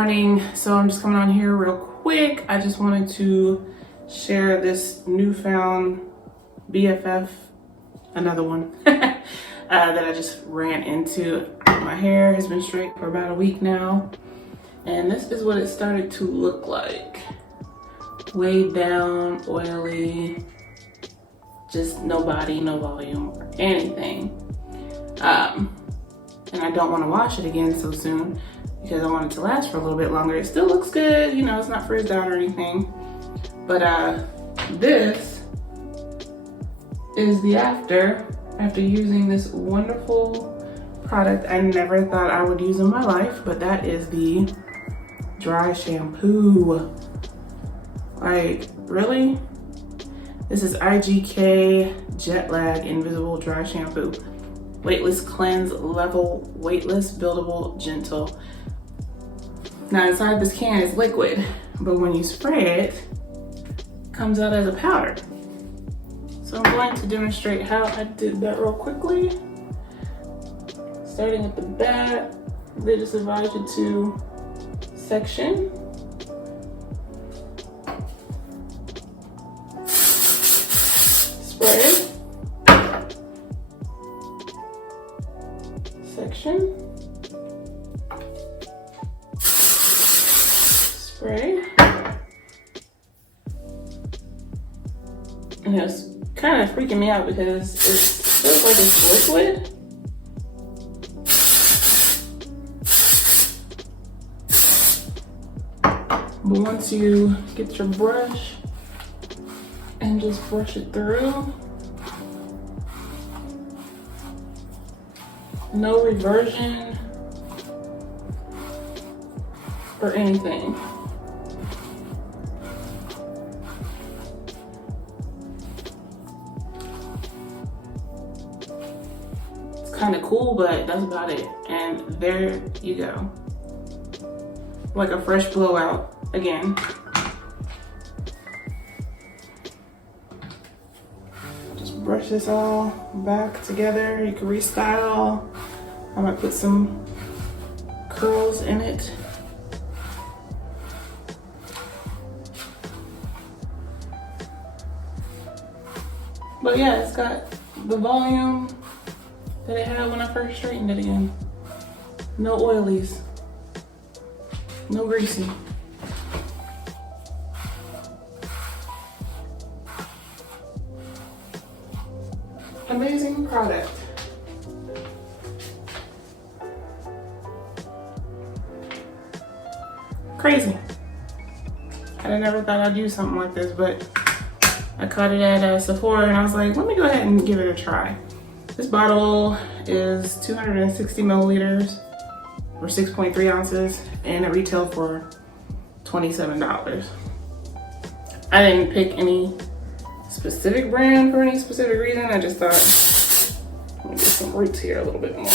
morning. So I'm just coming on here real quick. I just wanted to share this newfound BFF, another one, that I just ran into. My hair has been straight for about a week now, and this is what it started to look like. Weighed down, oily, just no body, no volume, or anything. And I don't want to wash it again so soon because I want it to last for a little bit longer. It still looks good, you know, it's not frizzed out or anything. But this is the after using this wonderful product I never thought I would use in my life, but that is the dry shampoo. Like, really? This is IGK Jet Lag Invisible Dry Shampoo. Weightless cleanse, level, weightless, buildable, gentle. Now inside this can is liquid, but when you spray it, it comes out as a powder. So I'm going to demonstrate how I did that real quickly. Starting at the back, they just advise you to section. Spray. Section. Spray. And it's kind of freaking me out because it feels like it's liquid. But once you get your brush and just brush it through, no reversion or anything. It's kind of cool, but that's about it. And there you go. Like a fresh blowout again. Just brush this all back together. You can restyle. I might put some curls in it. But yeah, it's got the volume that it had when I first straightened it again. No oilies, no greasy. Amazing product. Crazy. I never thought I'd use something like this, but I caught it at Sephora and I was like, let me go ahead and give it a try. This bottle is 260 milliliters or 6.3 ounces and it retailed for $27. I didn't pick any specific brand for any specific reason. I just thought, let me get some roots here a little bit more.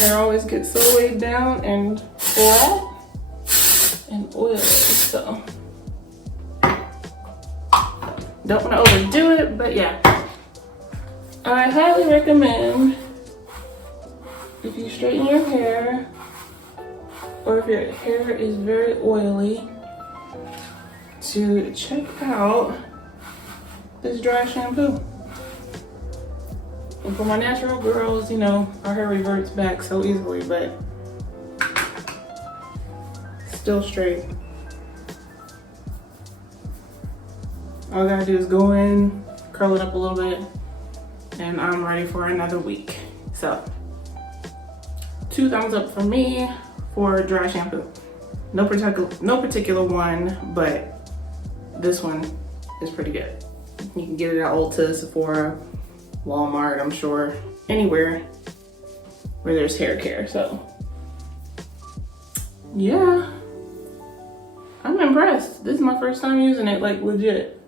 Hair always gets so weighed down and flat and oily, so don't want to overdo it, but yeah. I highly recommend, if you straighten your hair or if your hair is very oily, to check out this dry shampoo. And for my natural girls, you know, our hair reverts back so easily, but still straight. All I gotta do is go in, curl it up a little bit, and I'm ready for another week. So, 2 thumbs up for me for dry shampoo. No particular one, but this one is pretty good. You can get it at Ulta, Sephora, Walmart, I'm sure, anywhere where there's hair care. So yeah, I'm impressed. This is my first time using it, like legit,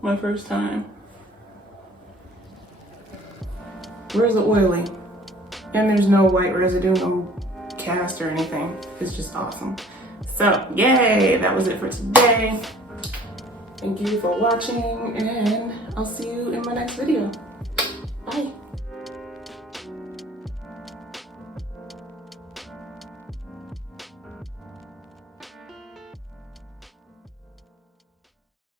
my first time. Where's the oily? And there's no white residue, no cast or anything. It's just awesome. So yay, that was it for today. Thank you for watching and I'll see you in my next video.